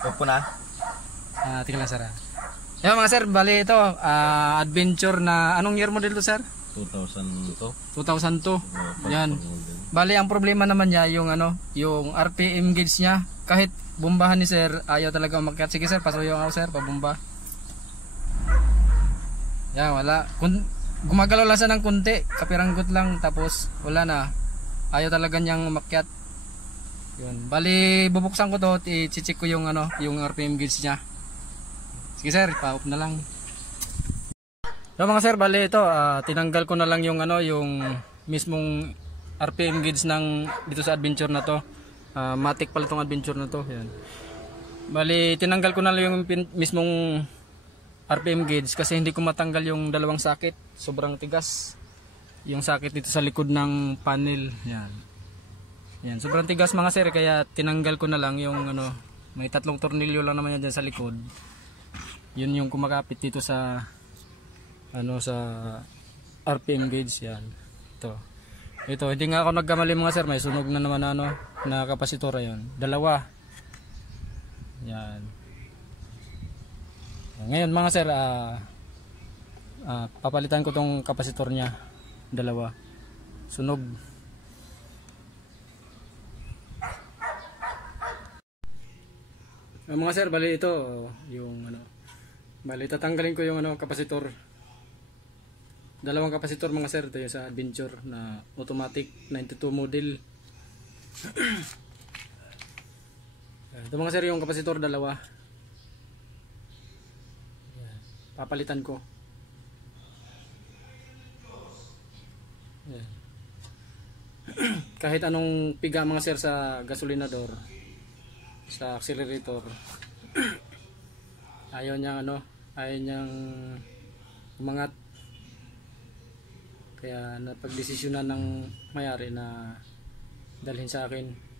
Opo na. Tingnan lang sir. Yan mga sir, bali ito, adventure na, anong year model to sir? 2002. 2002. Yan. Bali ang problema naman niya yung yung RPM gauge niya. Kahit bombahan ni sir, ayaw talaga umakyat. Sige sir, pasuyo ako sir, pabomba. Yan, wala. Gumagalaw lang siya ng kunti, kapiranggot lang, tapos wala na. Ayaw talaga niyang umakyat. Yun. Bali bubuksan ko to, i-check ko yung yung RPM gauge niya. Sige sir, pa-off na lang. So mga sir, bali ito, tinanggal ko na lang yung yung mismong RPM gauge ng dito sa adventure na to. Matic pala itong adventure na to. Yan. Bali tinanggal ko na lang yung mismong RPM gauge kasi hindi ko matanggal yung dalawang sakit. Sobrang tigas. Yung sakit dito sa likod ng panel. Yan. Yan, sobrang tigas mga sir, kaya tinanggal ko na lang yung may 3 tornilyo lang naman yan dyan sa likod. Yun yung kumakapit dito sa sa RPM gauge. Yan. Ito, hindi nga ako nagkamali mga sir, may sunog na naman na kapasitor yon. 2. Yan. Ngayon mga sir, papalitan ko tong kapasitor niya. 2. Sunog. Mga sir, bali ito yung bali tatanggalin ko yung kapasitor. 2 kapasitor mga sir, ito yung sa adventure na automatic 92 model. Ito mga sir yung kapasitor 2. Papalitan ko. Kahit anong piga mga sir sa gasolinador, sa accelerator, ayaw niyang umangat. Kaya napagdesisyonan ng may-ari na dalhin sa akin.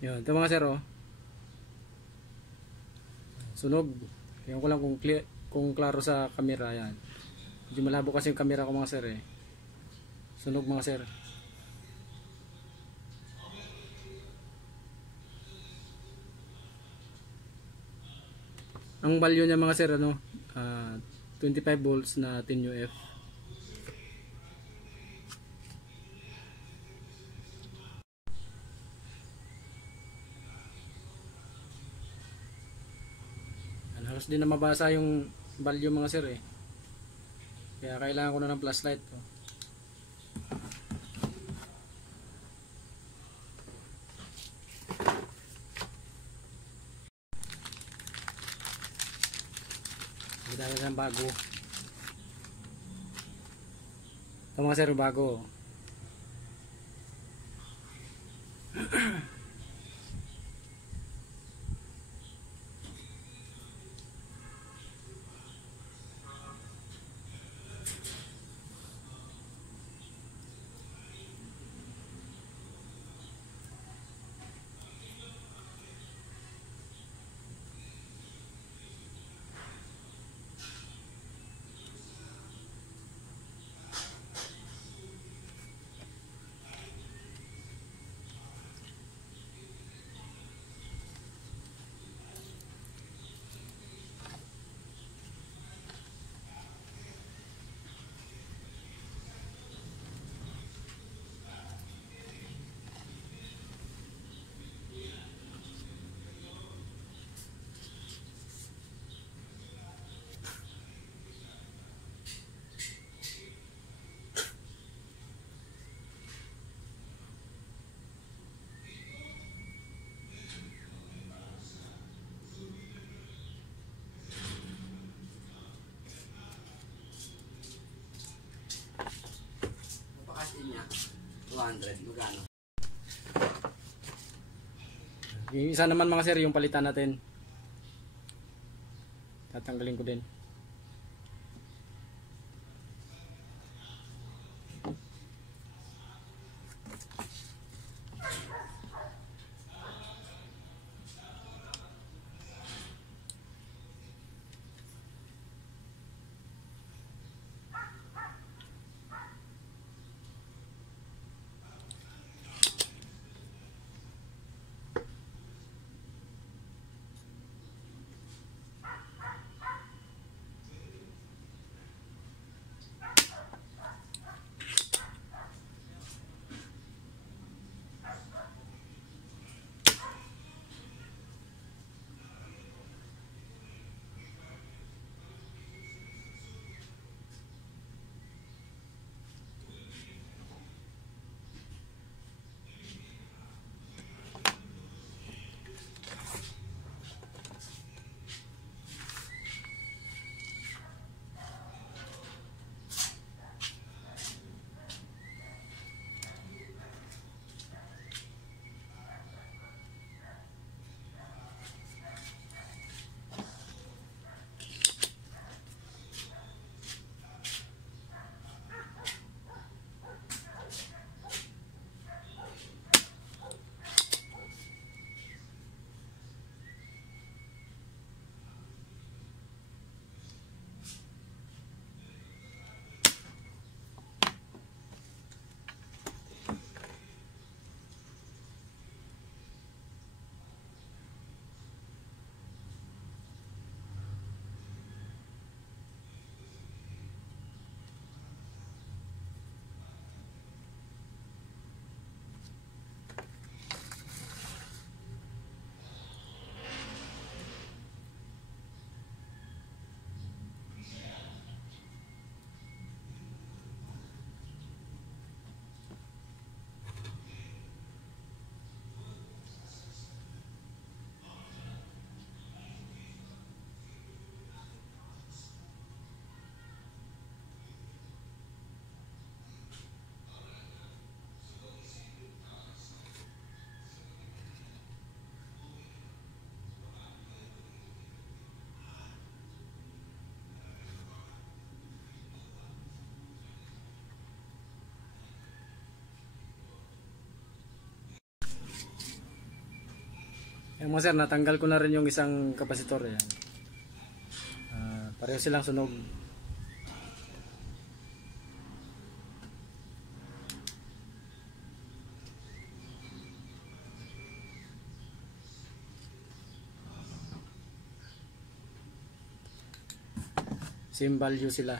Yun, ito mga sir, sunog. Tingnan ko lang kung klaro sa camera. Yan. Hindi malabo kasi yung camera ko mga sir Sunog mga sir. Ang value niya mga sir 25 volts na 10 UF. Halos din na mabasa yung value mga sir kaya kailangan ko na ng flashlight dahil ng bago. Ito mga sir, bago. Niya 200 magkano? Yung isa naman mga sir, yung palitan natin. Tatanggalin ko din. Yung mga sir, natanggal ko na rin yung isang kapasitor yan. Pareho silang sunog. Same value sila.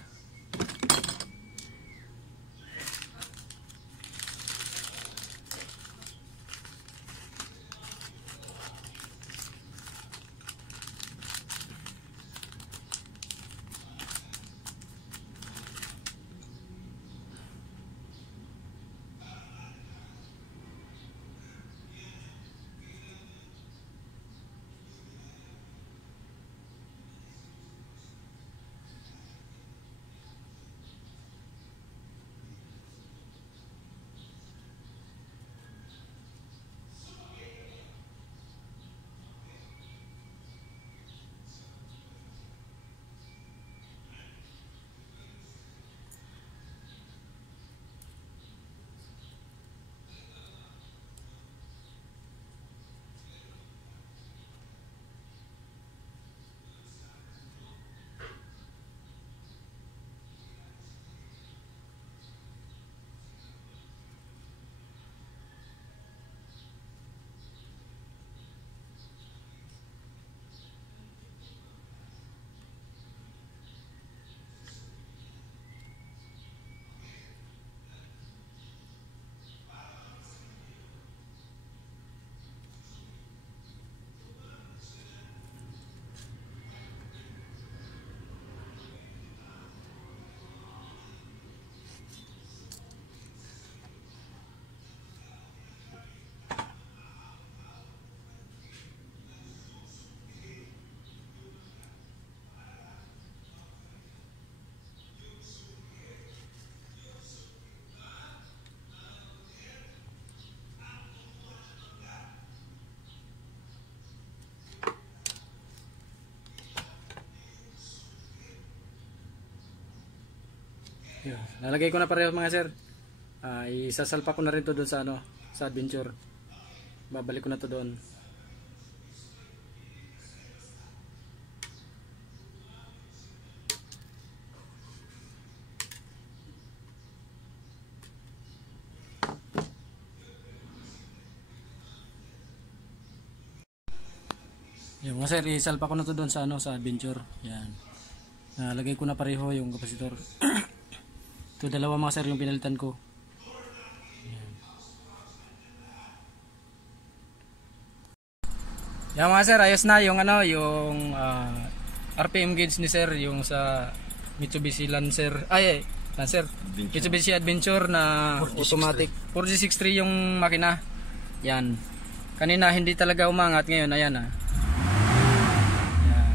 Yun. Lalagay ko na pareho mga sir. Isasalpa ko na rin to doon sa ano, sa adventure. Babalik ko na to doon. Yung mga sir, isalpa ko na to doon sa ano, sa adventure. Yan. Nalagay ko na pareho yung kapasitor. Ito dalawa mga sir yung pinalitan ko. Yan mga sir, ayos na yung ano, yung RPM gauge ni sir, yung sa Mitsubishi Lancer. Lancer. Adventure. Mitsubishi Adventure na 4G63. automatic. 4G63 yung makina. Yan. Kanina hindi talaga umangat, ngayon ayan ah. Yan.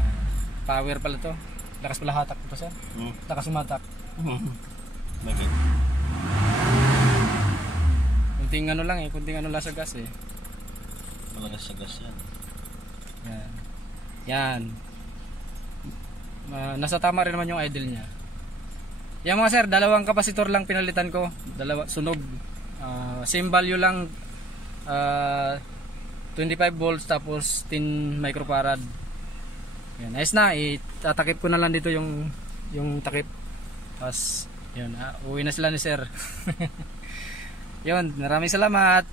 Power pala to. Lakas pala hatak ito sir. Lakas umatak. Bakit? Kunting ano lang kunting ano lang sa gas eh. Malagas sa gas yan. Yan. Yan. Nasa tama rin naman yung idle niya. Yan mga sir, dalawang kapasitor lang pinalitan ko. Dalawa, sunog. Same value lang. 25 volts tapos 10 microfarad. Yan, ayos na. Itatakip ko na lang dito yung takip. Tapos, yun, uwi na sila ni sir. Yun, maraming salamat.